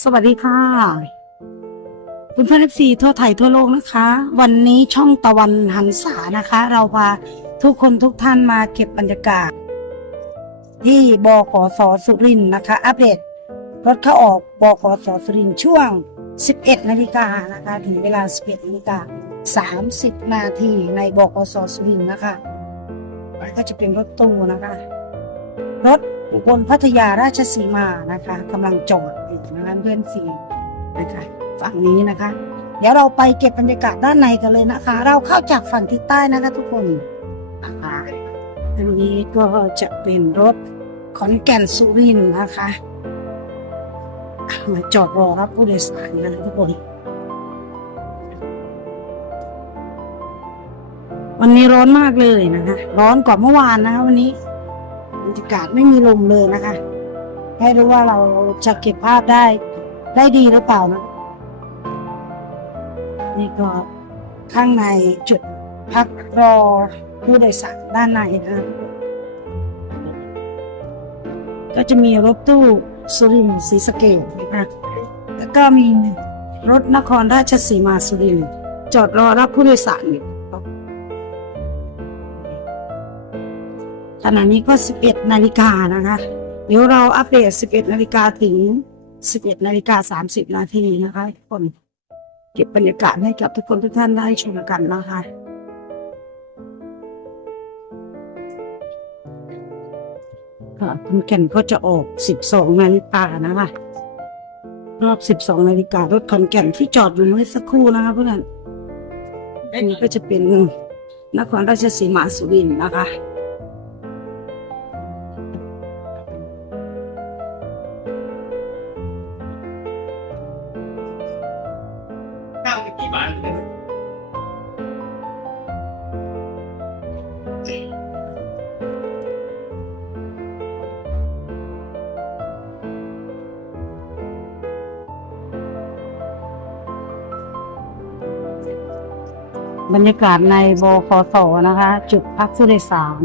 สวัสดีค่ะ คุณเพื่อนเอฟซีทั่วไทยทั่วโลกนะคะ วันนี้ช่องตะวันหันษานะคะ เราพาทุกคนทุกท่านมาเก็บบรรยากาศ ที่บขสสุรินทร์นะคะ อัปเดตรถเข้าออกบขสสุรินทร์ช่วง 11 นาฬิกานะคะ ถึงเวลา 11 นาฬิกา 30 นาทีในบขสสุรินทร์นะคะก็จะเป็นรถตู้นะคะ รถ บลพัทยาราชสีมานะคะกำลังจอดอยู่นะคะเพื่อนสีนะคะฝั่งนี้นะคะ เดี๋ยวเราไปเก็บบรรยากาศด้านในกันเลยนะคะ เราเข้าจากฝั่งทิศใต้นะคะทุกคนนะคะอันนี้ก็จะเป็นรถขอนแก่นสุรินนะคะมาจอดรอรับผู้โดยสารกันเลยทุกคนวันนี้ร้อนมากเลยนะคะ ร้อนกว่าเมื่อวานนะคะวันนี้ รยากาศไม่มีลมเลยนะคะ ให้รู้ว่าเราจะเก็บภาพได้ได้ดีหรือเปล่านะนี่ก็ข้างในจุดพักรอผู้โดยสารด้านในนะคะก็จะมีรถตู้สุรินทร์ศรีสะเกดนะคะแล้วก็มีรถนครราชสีมาสุรินทร์จอดรอรับผู้โดยสารอยู่ ขณะนี้ก็ 11 นาฬิกานะคะ เดี๋ยวเราอัปเดต 11 นาฬิกาถึง 11 นาฬิกา 30 นาทีนะคะทุกคนเก็บบรรยากาศให้กับทุกคนทุกท่านได้ชมกันนะคะค่ะคุณแก่นก็จะออก 12 นาฬิกานะคะรอบ 12 นาฬิการถขอนแก่นที่จอดอยู่เมื่อสักครู่นะคะเพื่อนอันนี้ก็จะเป็นนครราชสีมาสุรินทร์นะคะ บรรยากาศในบคสนะคะ จุดพักผู้โดยสาร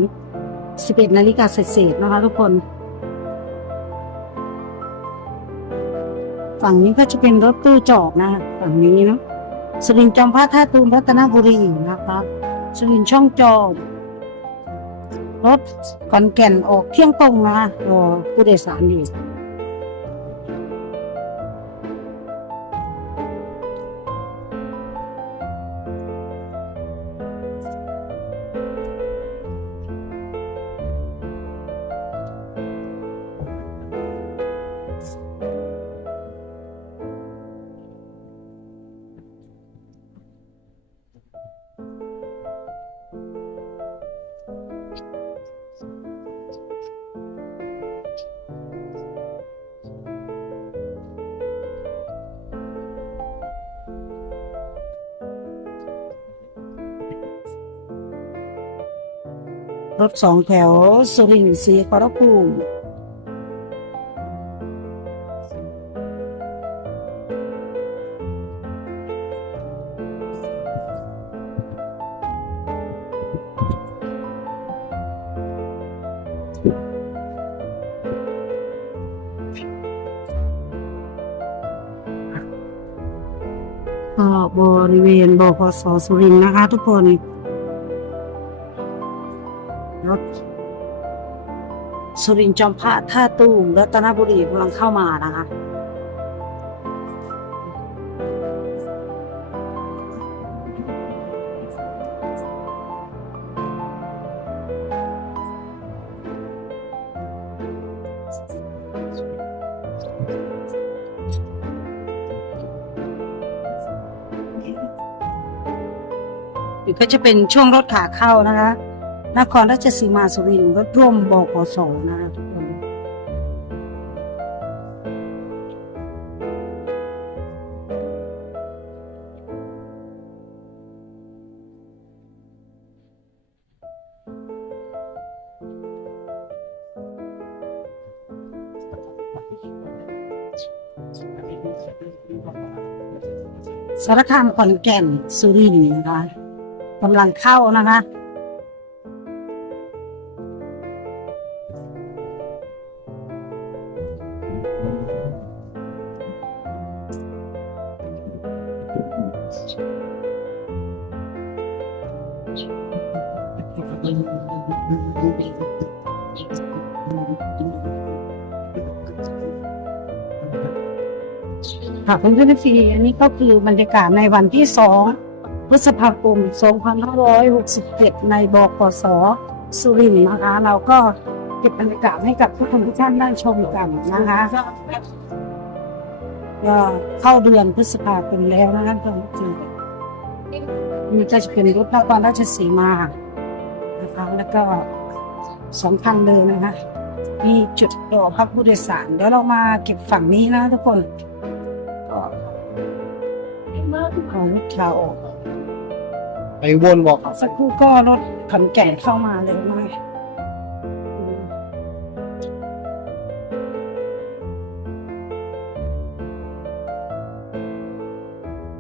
11นาฬิกาเศษๆนะคะทุกคน ฝั่งนี้ก็จะเป็นรถตู้จอดนะฝั่งนี้เนาะสุรินจอมพระท่าตูมรัตนบุรีนะคะสุรินช่องจอมรถขอนแก่นออกเที่ยงตรงนะคะรอผู้โดยสารอยู่ รถสองแถวสุรินทร์ศรีขอรภูมิก็บริเวณบคสสุรินทร์นะคะทุกคน สุรินทร์จอมพระท่าตูมรัตนบุรีกำลังเข้ามานะคะก็จะเป็นช่วงรถขาเข้านะคะ นครราชสีมาสุรินทร์รถร่วมบกสนะคะทุกคนสารคามขอนแก่นสุรินทร์นะคะกำลังเข้านะคะ ค่ะเพื่อนๆทีอันนี้ก็คือบรรยากาศในวันที่สองพฤษภาคม 2567 ในบกสสุรินทร์นะคะ เราก็เก็บบรรยากาศให้กับทุกคนทุกท่านได้ชมกันนะคะ ก็เข้าเดือนพฤษภาคมแล้วนะคะตอนนี้นี่ก็จะเป็นรถนครราชสีมานะคะแล้วก็สองคันเลยนะคะมีจุดรอพักผู้โดยสารเดี๋ยวเรามาเก็บฝั่งนี้นะทุกคนก็เอารถขาวออกไปวนบอกสักครู่ก็รถขอนแก่นเข้ามาเลยไห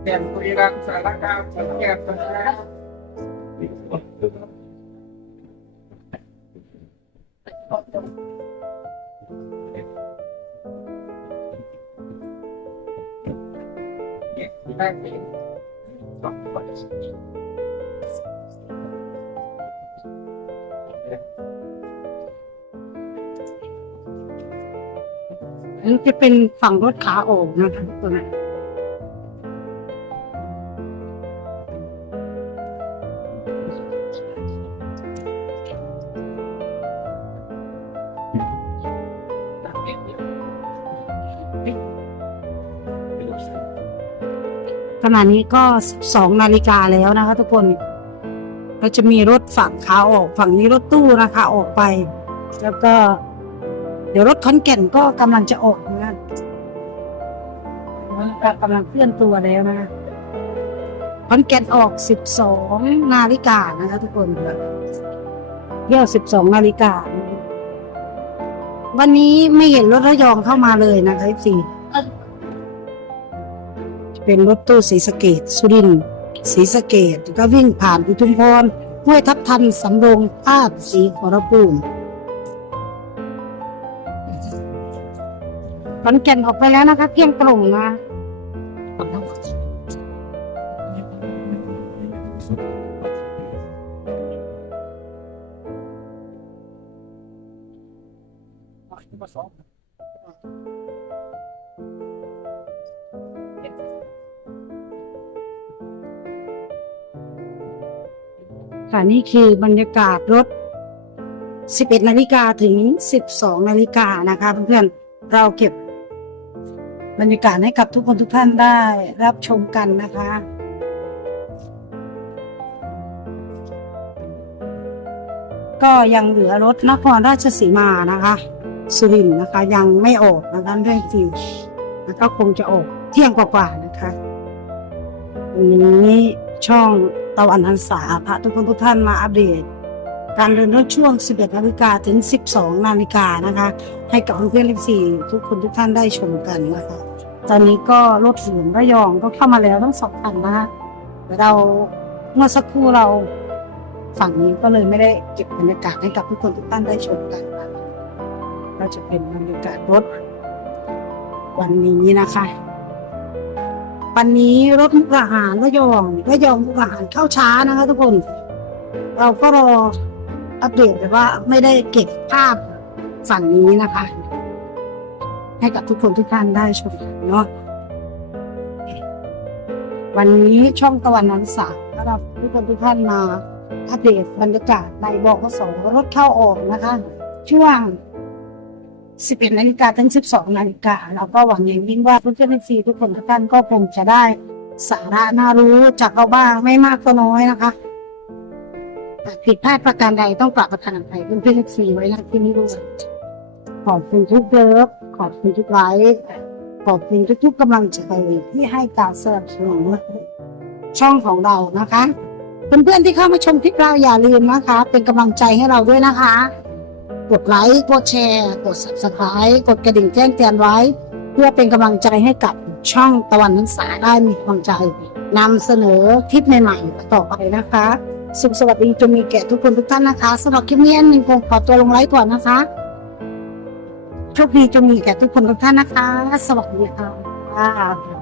มเปลี่นคุยกันสารการสังเกตนะอันนี้จะเป็นฝั่งรถขาออกนะคะทุกคน ขณะนี้ก็12นาฬิกาแล้วนะคะ ทุกคนเราจะมีรถฝั่งขาออกฝั่งนี้รถตู้นะคะออกไป แล้วก็ เดี๋ยวรถขอนแก่นก็กำลังจะออกนะกำลังเคลื่อนตัวแล้วนะคะขอนแก่นออก 12 นาฬิกานะคะทุกคนเที่ยว 12 นาฬิกาวันนี้ไม่เห็นรถระยองเข้ามาเลยนะคะสี่ เป็นรถตู้สีสเกดสุรินทร์สีสะเกดก็วิ่งผ่านอุทุมพรห้วยทับทันสำโรงภาพสีขอรภูมิขอนแก่นออกไปแล้วนะคะเที่ยงตรงนะ ค่ะนี่คือบรรยากาศรถ 11 นาฬิกาถึง 12 นาฬิกานะคะเพื่อนๆเราเก็บบรรยากาศให้กับทุกคนทุกท่านได้รับชมกันนะคะก็ยังเหลือรถนครราชสีมานะคะ สุรินนะคะ ยังไม่ออกนะคะเรื่องจริงแล้วก็คงจะออกเที่ยงกว่าๆนะคะวันนี้ช่อง ตะวันหันษาพระทุกคนทุกท่านมาอัปเดต การเดินรถช่วง 11นาฬิกาถึง 12นาฬิกานะคะ ให้กับเพื่อนเลขสี่ทุกคนทุกท่านได้ชมกันนะคะ ตอนนี้ก็รถหลวงระยองก็เข้ามาแล้วทั้งสองคันนะคะเราเมื่อสักครู่เราฝั่งนี้ก็เลยไม่ได้เก็บบรรยากาศให้กับทุกคนทุกท่านได้ชมกันก็จะเป็นบรรยากาศรถวันนี้นะคะ วันนี้รถมุกดาหารระยองระยองมุกดาหารเข้าช้านะคะ ทุกคน เราก็รออัปเดตแต่ว่าไม่ได้เก็บภาพฝั่งนี้นะคะ ให้กับทุกคนทุกท่านได้ชมเนาะวันนี้ช่องตะวันนันสาสำหรับทุกคนทุกท่านมาอัปเดตบรรยากาศในบกสรถเข้าออกนะคะ ช่วง 11นาฬิกาถึง 12นาฬิกาเราก็หวังอย่างยิ่งว่าเพื่อนๆซีทุกคนทุกท่านก็คงจะได้สาระน่ารู้จากเราบ้างไม่มากก็น้อยนะคะผิดพลาดประการใดต้องกลับประการอภัยเพื่อนๆซีไว้นะที่นี่ด้วยขอบคุณทุกเลิฟขอบคุณทุกไลค์ขอบคุณทุกๆกำลังใจที่ให้การสนับสนุนช่องของเรานะคะเพื่อนๆที่เข้ามาชมคลิปเราอย่าลืมนะคะ เป็นกำลังใจให้เราด้วยนะคะ กดไลค์กดแชร์ กด subscribe กดกระดิ่งแจ้งเตือนไว้ เพื่อเป็นกำลังใจให้กับช่องตะวันนันสาได้มีกำลังใจนำเสนอคลิปใหม่ๆต่อไปนะคะ สุขสวัสดีจงมีแก่ทุกคนทุกท่านนะคะสำหรับคลิปนี้อันหนึ่งคงขอตัวลงไลค์ก่อนนะคะโชคดีจงมีแก่ทุกคนทุกท่านนะคะ สวัสดีค่ะ